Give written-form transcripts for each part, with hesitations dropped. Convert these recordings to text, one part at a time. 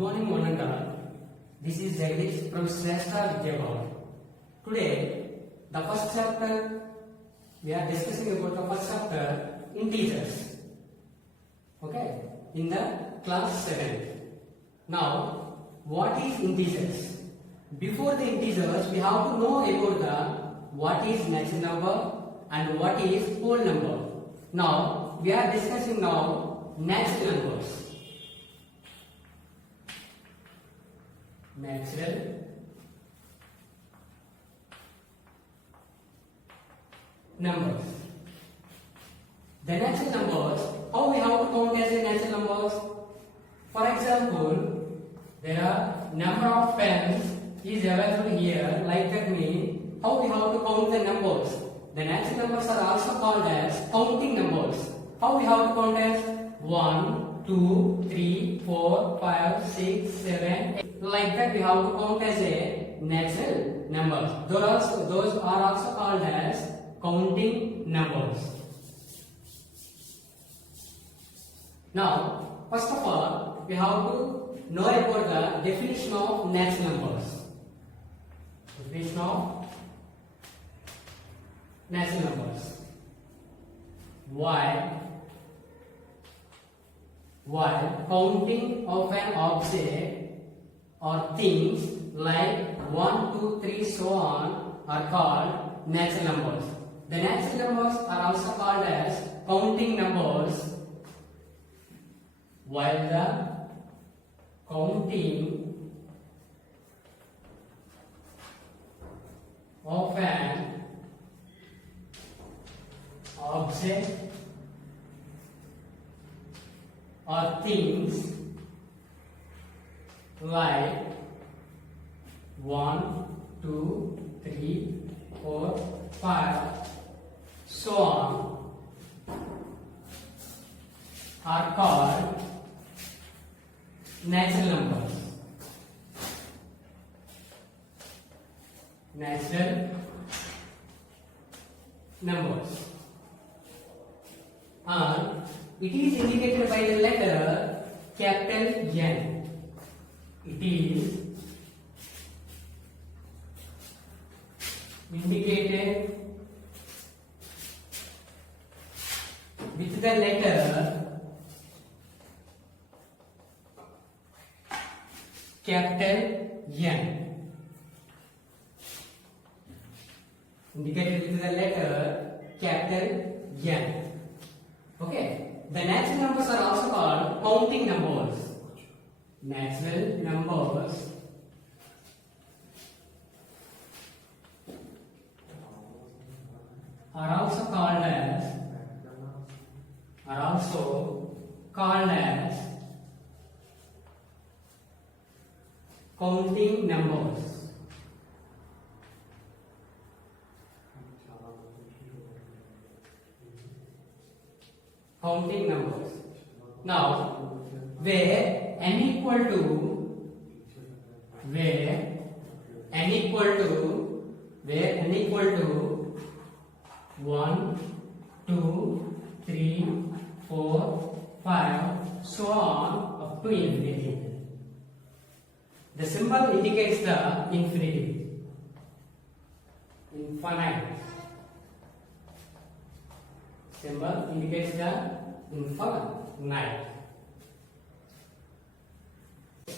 morning, one and all. This is Jagdish from Shrestha Vidyabhavan. Today, the first chapter, we are discussing about the first chapter, integers. Okay, in the class 7. Now, what is integers? Before the integers, we have to know about the what is natural number and what is whole number. Now, we are discussing now natural numbers. Natural numbers. The natural numbers, how we have to count as a natural numbers? For example, there are number of pens is available here, like that means how we have to count the numbers. The natural numbers are also called as counting numbers. How we have to count as 1, 2, 3, 4, 5, 6, 7, 8. Like that we have to count as a natural numbers. Those are also called as counting numbers. Now, first of all, we have to know about the definition of natural numbers. Definition of natural numbers. While counting of an object or things like 1, 2, 3, so on are called natural numbers. The natural numbers are also called as counting numbers, while the counting of an object or things like 1, 2, 3, 4, 5, so on are called natural numbers. Natural numbers. And it is indicated by the letter capital N. It is indicated with the letter capital N. Indicated with the letter capital N. Okay. The natural numbers are also called counting numbers. Natural numbers are also called as counting numbers. Counting numbers. Now, where n equal to 1, 2, 3, 4, 5, so on up to infinity. The symbol indicates the infinity. Infinite. Symbol indicates the infinite.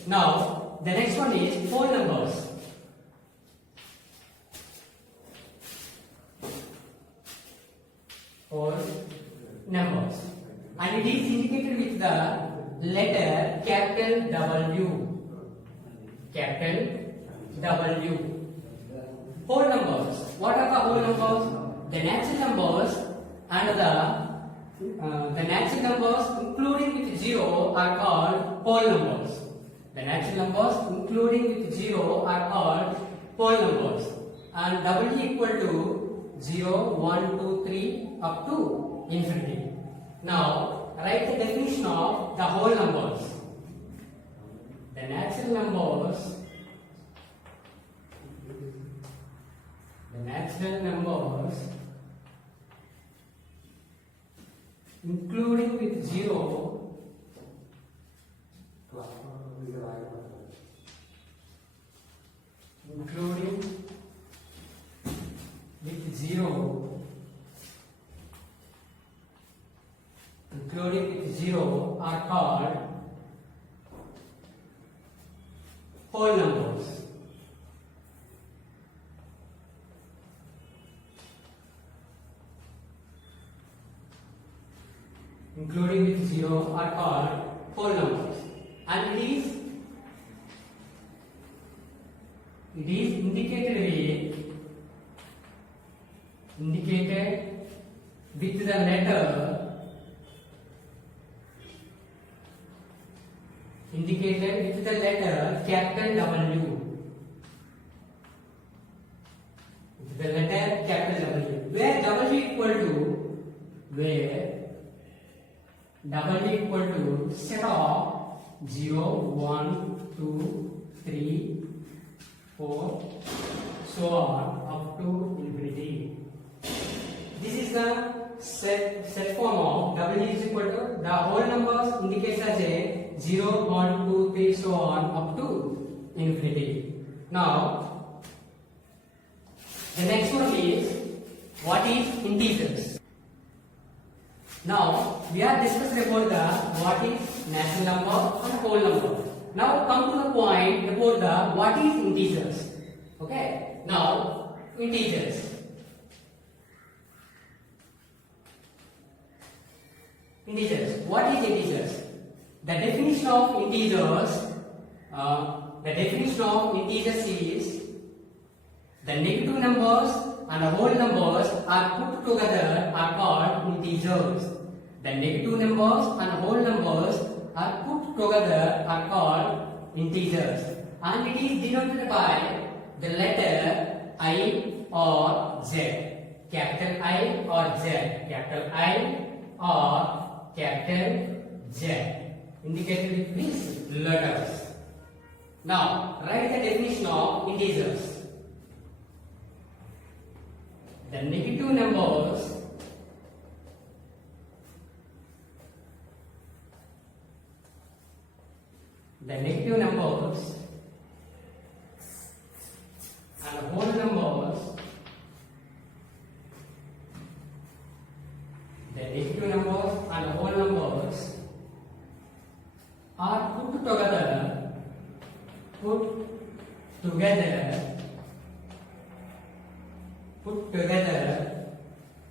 Now, the next one is whole numbers. Whole numbers. And it is indicated with the letter capital W. Capital W. Whole numbers. What are the whole numbers? The natural numbers and the natural numbers including with 0 are called whole numbers. The natural numbers including with 0 are called whole numbers. And W equal to 0, 1, 2, 3 up to infinity. Now, write the definition of the whole numbers. The natural numbers including with 0 whole numbers. Including with 0 are called whole numbers, and it is indicated with the letter capital W. With the letter capital W, where W equal to set of 0, 1, 2, 3, 4, so on up to infinity. This is the set form of W is equal to the whole numbers indicates as a 0, 1, 2, 3, so on up to infinity. Now, the next one is what is integers. Now, we are discussing about the what is natural number and whole number. Now, come to the point about the what is integers. Okay. Now, integers. Integers. What is integers? The definition of integers. Is the negative numbers and the whole numbers are put together are called integers. The negative numbers and whole numbers are put together are called integers, and it is denoted by the letter I or Z. Capital I or Z. Capital I or capital Z. Indicated with these letters. Now, write the definition of integers. The negative numbers and the whole numbers are put together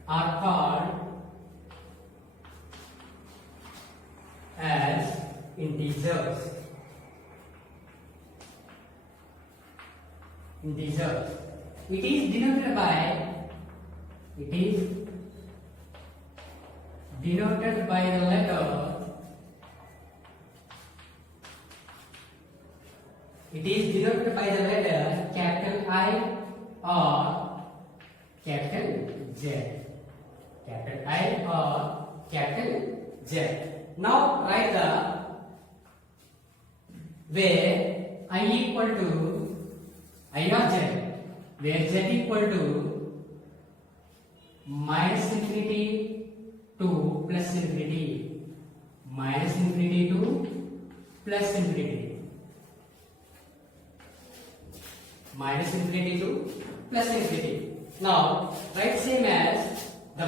are called as integers. It is denoted by the letter. It is denoted by the letter capital I or capital Z. Capital I or capital Z. Now write the where I equal to I of Z, where Z equal to minus infinity to plus infinity. Minus infinity to plus infinity. Minus infinity to plus infinity. Now, write same as the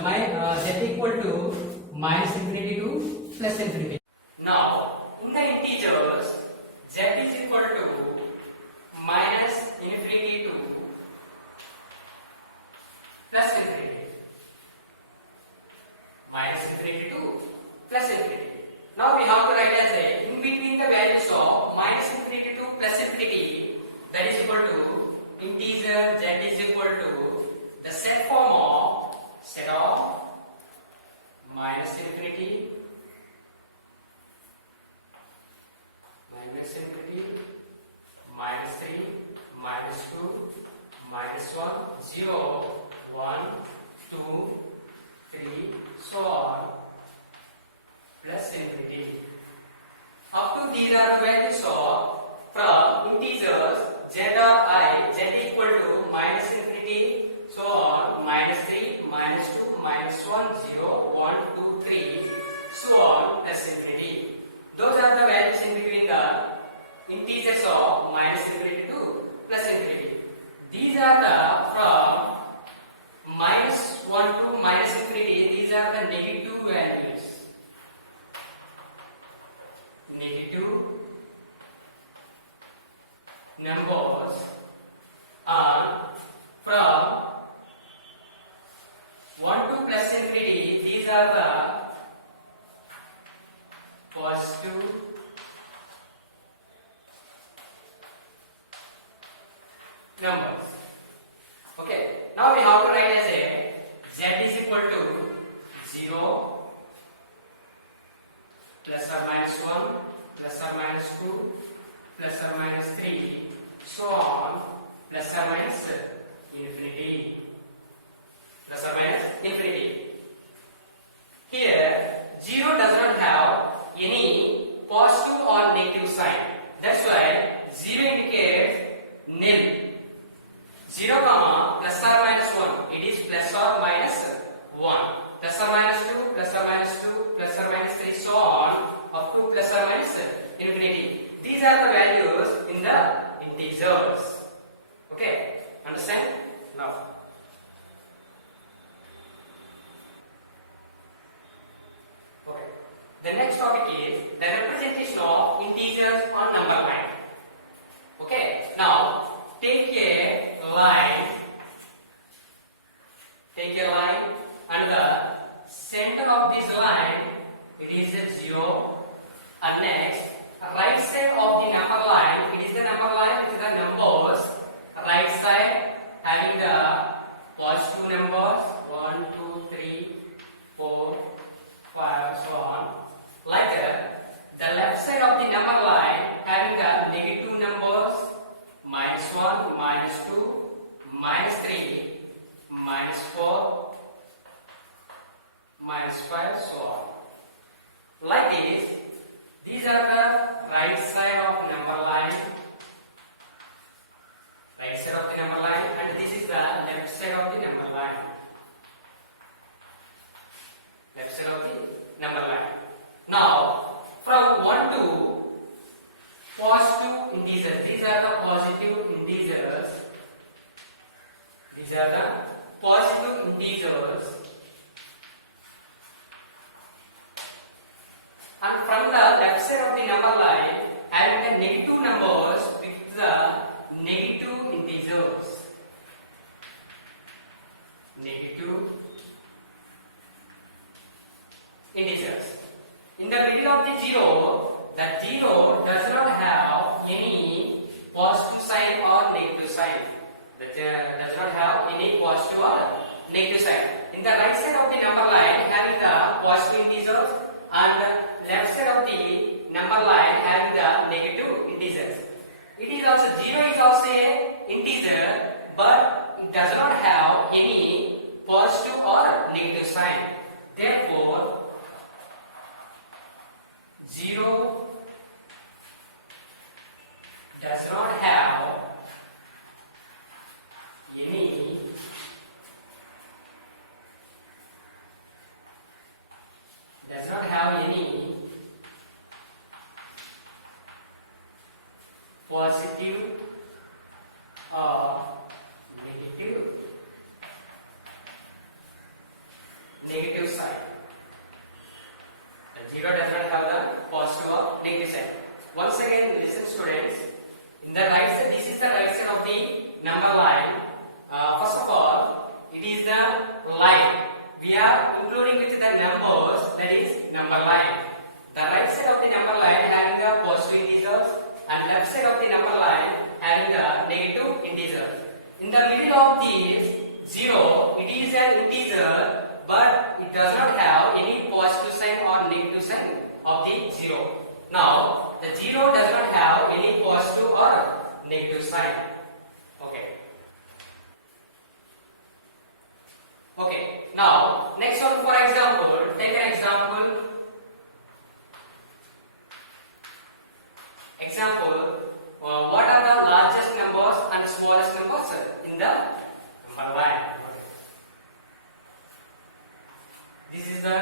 Z equal to minus infinity to plus infinity. Now, in the integers, Z is equal to minus infinity to plus infinity. Minus infinity to plus infinity. Now, we have to write as a in between the values of minus infinity to plus infinity, that is equal to integer Z is equal to the set form of set of minus infinity minus 3 minus 2 minus 1 0 1 2 3 so on plus infinity. Up to these are the values of from integers Z or I, Z equal to minus infinity, so on, minus 3, minus 2, minus 1, 0, 1, 2, 3, so on, plus infinity. Those are the values in between the integers of minus infinity to plus infinity. These are the from minus 1 to minus infinity, these are the negative values. Negative numbers are from 1 to plus infinity. These are the positive numbers. Okay, now we have to write as a z is equal to 0, plus or minus 1, plus or minus 2, plus or minus 3, so on, plus or minus infinity. Plus or minus infinity. Here, 0 does not have any positive or negative sign. That's why 0 indicates nil. 0 comma plus or minus 1. It is plus or minus 1. Plus or minus 2, plus or minus 2, plus or minus 3, so on, up to plus or minus infinity. These are the values in the integers. Okay, understand? Now, okay. The next topic is the representation of integers on number line. Okay, now take a line. Take a line, and the center of this line, it is a 0. And next, right side of the number line, it is the number line with the numbers. Right side having the positive numbers 1, 2, 3, 4, 5, so on. Like that, the left side of the number line having the negative numbers minus 1, minus 2, minus 3, minus 4, minus 5, so on. Like this, these are the right side of number line. Right side of the number line, and this is the left side of the number line. Left side of the number line. Now, from 1 to positive integers, these are the positive integers. These are the positive integers. And from the left side of the number line, having the negative numbers with the negative integers. Negative integers. In the middle of the 0 does not have any positive sign or negative sign. Does not have any positive or negative sign. In the right side of the number line, having the positive integers, and left side of the number line having the negative integers. It is also 0 is also a integer, but it does not have any positive or negative sign. Therefore, 0 does not have any positive or negative sign. The 0 does not have the positive or negative sign. Once again, listen students. In the right side, this is the right side of the number line. First of all, it is the line. We are including with the numbers, that is number line. The right side of the number line having the positive integers, and left side of the number line having the negative integers. In the middle of this 0, it is an integer, but it does not have any positive sign or negative sign of the 0. Now, the 0 does not have any positive or negative sign. Okay. Okay. Now, next one, for example, take an example. What are the largest numbers and smallest numbers in the number line? This is the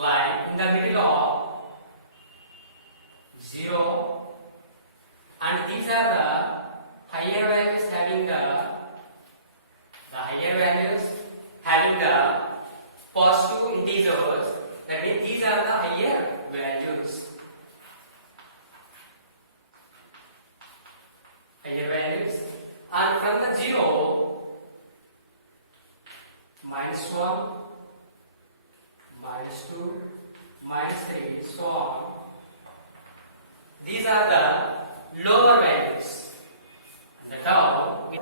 line in the middle of 0, and these are the higher values having the higher values having the positive integers. That means these are the higher values. These are the lower values. The top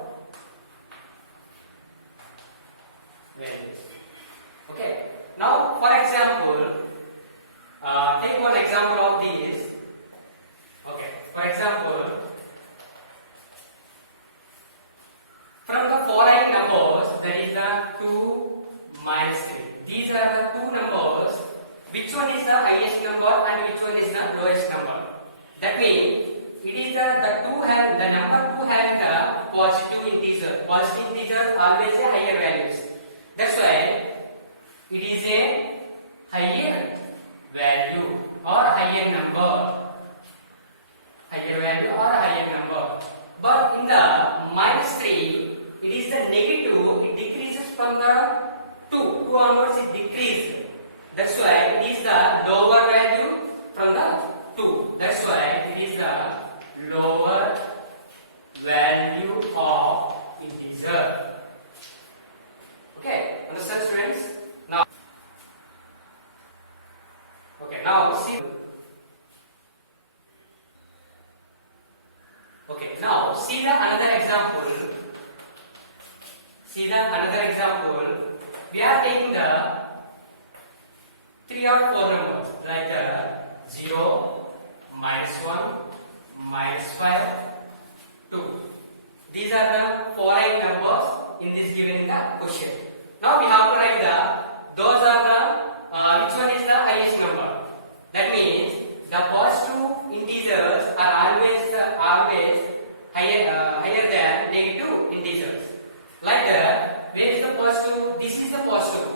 values. Okay. Now, for example, take one example of these. Okay. For example, from the following numbers, there is the 2 minus 3. These are the two numbers. Which one is the highest number and which one is the lowest number? That means it is the number 2 having the positive integer. Positive integers always a higher values. That's why it is a higher value or higher number. Higher value or higher number. But in the minus 3, it is the negative. It decreases from the 2. 2 onwards it decreases. That's why it is the lower value from the 2. That's why it is the lower value of integer. Okay, understand students? Now, okay, now see. Okay, now see the another example. See the another example. We are taking the 3 or 4 numbers like 0, minus 1, minus 5, 2. These are the following numbers in this given the question. Now we have to write those are the which one is the highest number. That means the positive integers are always higher than negative integers. Like that, where is the positive? This is the positive.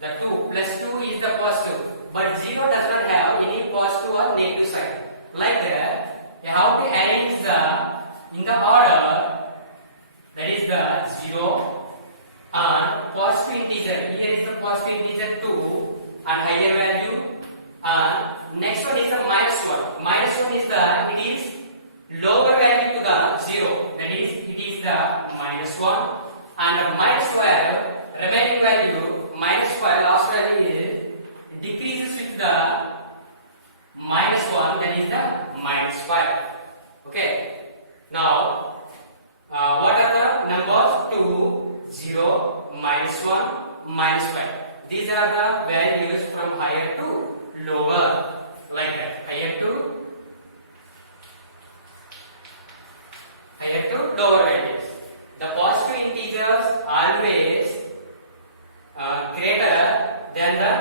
The 2 plus 2 is the positive, but 0 does not have any positive or negative side. Like that, you have to arrange in the order, that is the 0 and positive integer. Here is the positive integer 2 and higher value, and next one is the minus 1. Minus 1 is it is lower value to the 0. That is, it is the minus 1, and the minus 12 remaining value. Minus 5 last value is decreases with the minus 1, that is the minus 5. Okay. Now, what are the numbers? 2, 0, minus 1, minus 5. These are the values from higher to lower. Like that. Higher to lower values. The positive integers always greater than the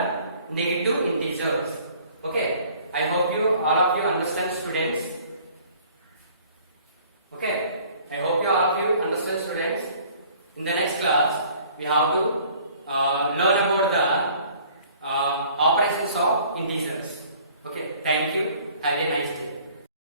negative integers. Okay, I hope all of you understand, students. Okay, I hope all of you understand, students. In the next class, we have to learn about